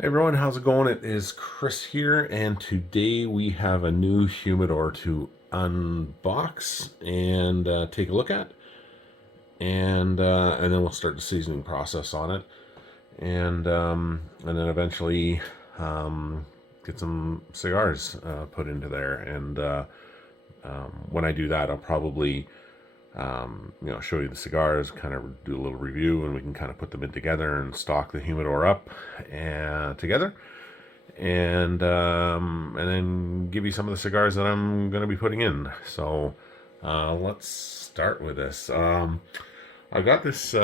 Hey everyone, how's it going? It is Chris here, and today we have a new humidor to unbox and take a look at, and then we'll start the seasoning process on it, and then eventually get some cigars put into there. And when I do that, I'll probably show you the cigars, kind of do a little review, and we can kind of put them in together and stock the humidor up and together, and then give you some of the cigars that I'm going to be putting in. So let's start with this. I got this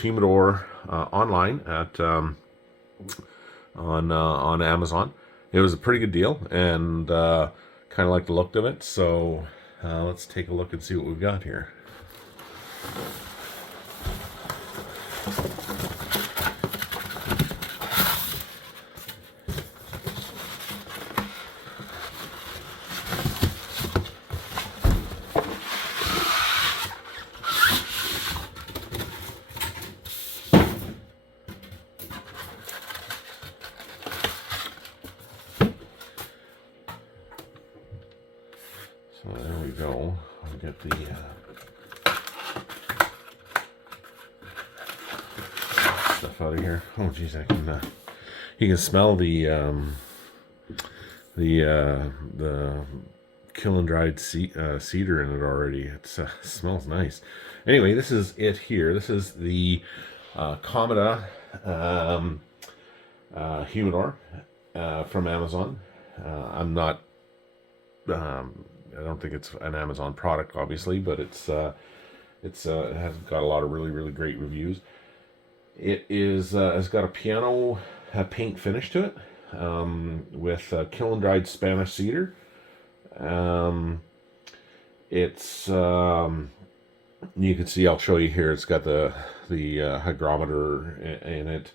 humidor online at on Amazon. It was a pretty good deal, and kind of like the look of it. So let's take a look and see what we've got here. So there we go. I'll get the stuff out of here. Oh geez, I can. You can smell the kiln-dried cedar in it already. It smells nice. Anyway, this is it here. This is the Comeda humidor from Amazon. I'm not. I don't think it's an Amazon product, obviously, but it has got a lot of really great reviews. It is it's got a piano paint finish to it, with kiln-dried Spanish cedar. It's you can see, I'll show you here. It's got the hygrometer in it,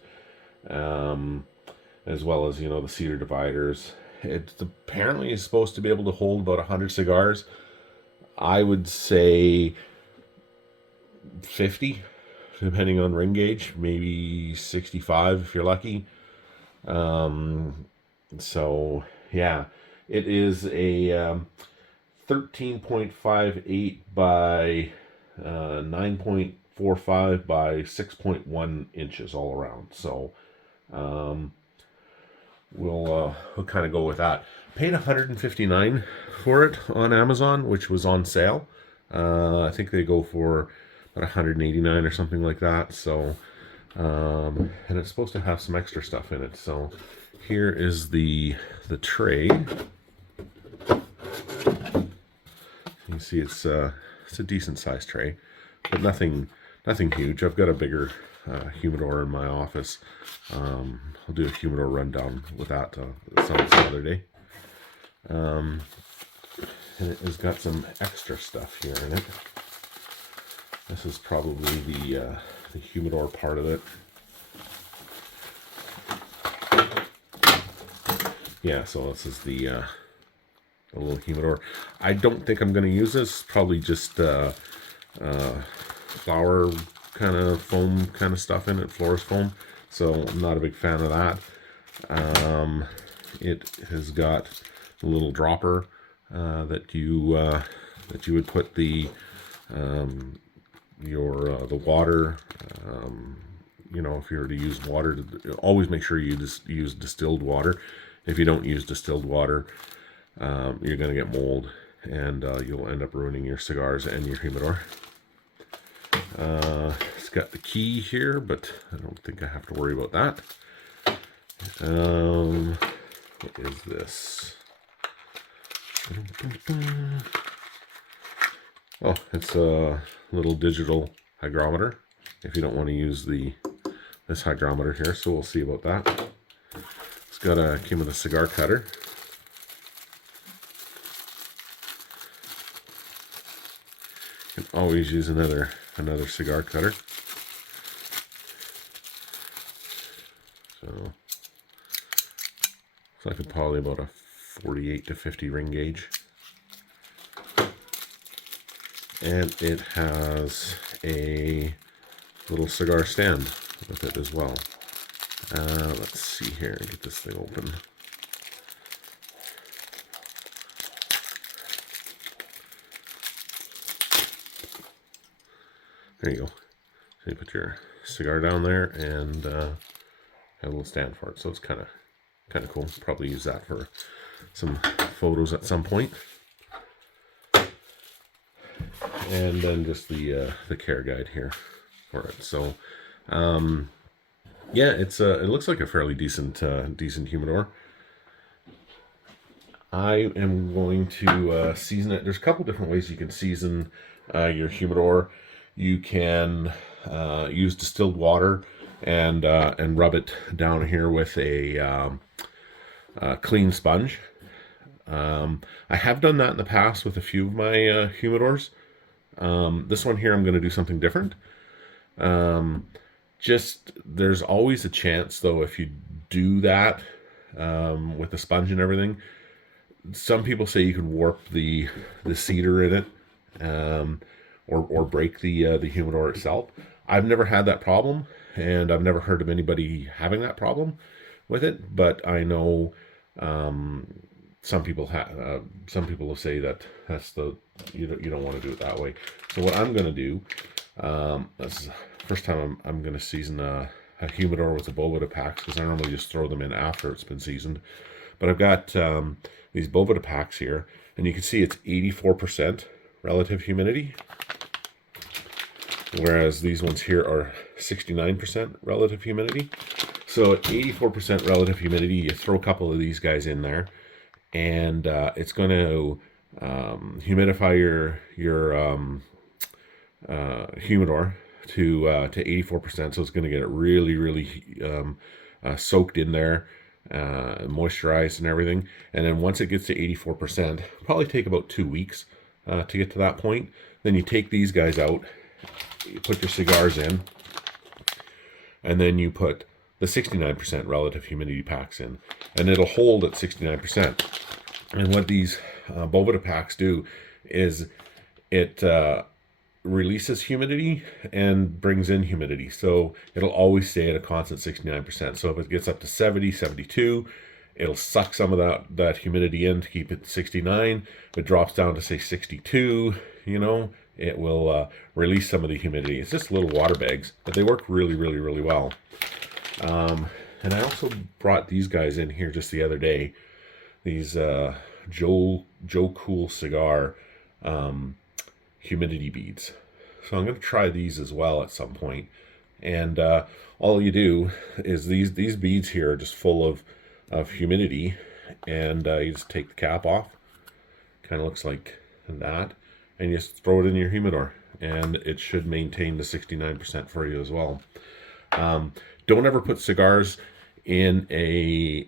as well as the cedar dividers. It apparently is supposed to be able to hold about 100 cigars. I would say 50, depending on ring gauge, maybe 65 if you're lucky. So yeah, it is a 13.58 by 9.45 by 6.1 inches all around. So we'll kind of go with that. Paid $159 for it on Amazon, which was on sale. I think they go for about $189 or something like that. So and it's supposed to have some extra stuff in it. So here is the tray. You can see it's a decent sized tray, but nothing huge. I've got a bigger humidor in my office. I'll do a humidor rundown with that some other day. And it has got some extra stuff here in it. This is probably the humidor part of it. Yeah, so this is the little humidor. I don't think I'm going to use this. Probably just flower kind of foam kind of stuff in it, florist foam. So I'm not a big fan of that. It has got a little dropper that you would put the water. If you were to use water, always make sure you just use distilled water. If you don't use distilled water, you're going to get mold, and you'll end up ruining your cigars and your humidor. It's got the key here, but I don't think I have to worry about that. What is this? Oh, it's a little digital hygrometer if you don't want to use this hygrometer here, so we'll see about that. It's came with a cigar cutter. You can always use another cigar cutter. So it's like probably about a 48 to 50 ring gauge. And it has a little cigar stand with it as well. Let's see here, get this thing open. There you go. So you put your cigar down there and have a little stand for it. So it's kind of cool. Probably use that for some photos at some point. And then just the care guide here for it. So yeah, it looks like a fairly decent humidor. I am going to season it. There's a couple different ways you can season your humidor. You can use distilled water and rub it down here with a clean sponge. I have done that in the past with a few of my humidors. This one here, I'm going to do something different. There's always a chance, though, if you do that with the sponge and everything. Some people say you can warp the cedar in it, or break the humidor itself. I've never had that problem, and I've never heard of anybody having that problem with it. But I know some people will say that that's you don't want to do it that way. So what I'm going to do, this is the first time I'm going to season a humidor with the Boveda packs, because I normally just throw them in after it's been seasoned. But I've got these Boveda packs here, and you can see it's 84% relative humidity, whereas these ones here are 69% relative humidity. So at 84% relative humidity, you throw a couple of these guys in there, and it's going to humidify your humidor to 84%. So it's going to get it really soaked in there, moisturized and everything. And then once it gets to 84%, probably take about 2 weeks to get to that point. Then you take these guys out, you put your cigars in, and then you put the 69% relative humidity packs in, and it'll hold at 69%. And what these Boveda packs do is it releases humidity and brings in humidity. So it'll always stay at a constant 69%. So if it gets up to 70, 72, it'll suck some of that humidity in to keep it 69. If it drops down to say 62, it will release some of the humidity. It's just little water bags, but they work really well. And I also brought these guys in here just the other day. These Joe Cool Cigar humidity beads. So I'm going to try these as well at some point. And all you do is these beads here are just full of humidity, and you just take the cap off. Kind of looks like that, and you just throw it in your humidor, and it should maintain the 69% for you as well. Don't ever put cigars in a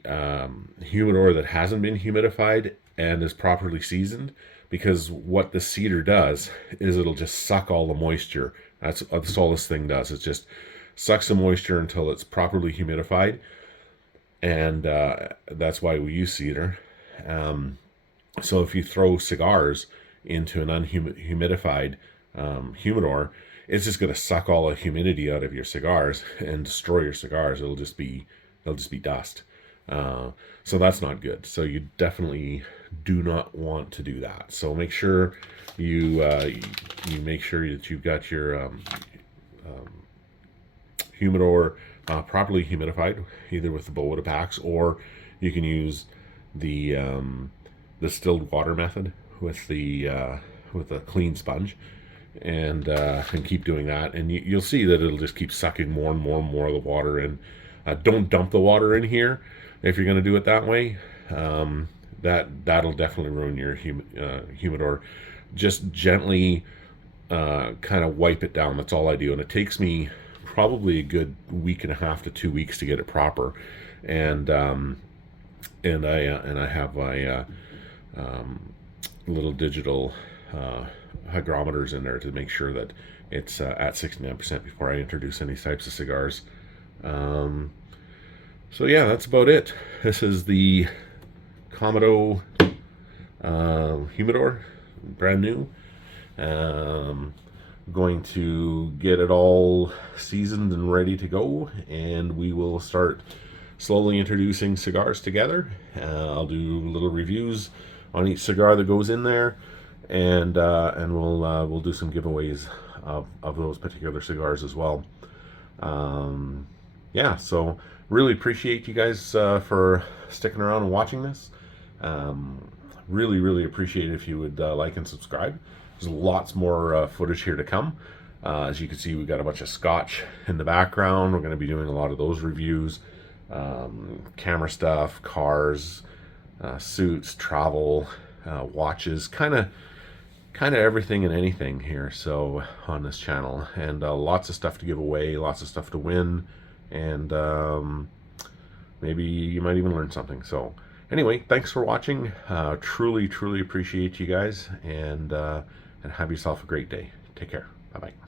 humidor that hasn't been humidified and is properly seasoned, because what the cedar does is it'll just suck all the moisture. That's all this thing does. It just sucks the moisture until it's properly humidified, and that's why we use cedar. So if you throw cigars into an unhumidified humidor, it's just going to suck all the humidity out of your cigars and destroy your cigars. They'll just be dust. So that's not good. So you definitely do not want to do that. So make sure you make sure that you've got your humidor properly humidified, either with the Boveda packs, or you can use the distilled water method with the clean sponge, and keep doing that, and you'll see that it'll just keep sucking more and more and more of the water in. Don't dump the water in here if you're going to do it that way. That'll definitely ruin your humidor. Just gently kind of wipe it down. That's all I do, and it takes me probably a good week and a half to 2 weeks to get it proper. And I have my little digital hygrometers in there to make sure that it's at 69% before I introduce any types of cigars. So yeah, that's about it. This is the Comodo humidor, brand new. going to get it all seasoned and ready to go, and we will start slowly introducing cigars together. I'll do little reviews on each cigar that goes in there, and we'll do some giveaways of those particular cigars as well. Yeah, so really appreciate you guys for sticking around and watching this. Really appreciate it if you would like and subscribe. There's lots more footage here to come. As you can see, we've got a bunch of scotch in the background. We're going to be doing a lot of those reviews. Camera stuff, cars, suits, travel, watches, kind of everything and anything here. So on this channel, and lots of stuff to give away, lots of stuff to win, and maybe you might even learn something. So anyway, thanks for watching. Truly appreciate you guys, and have yourself a great day. Take care. Bye bye.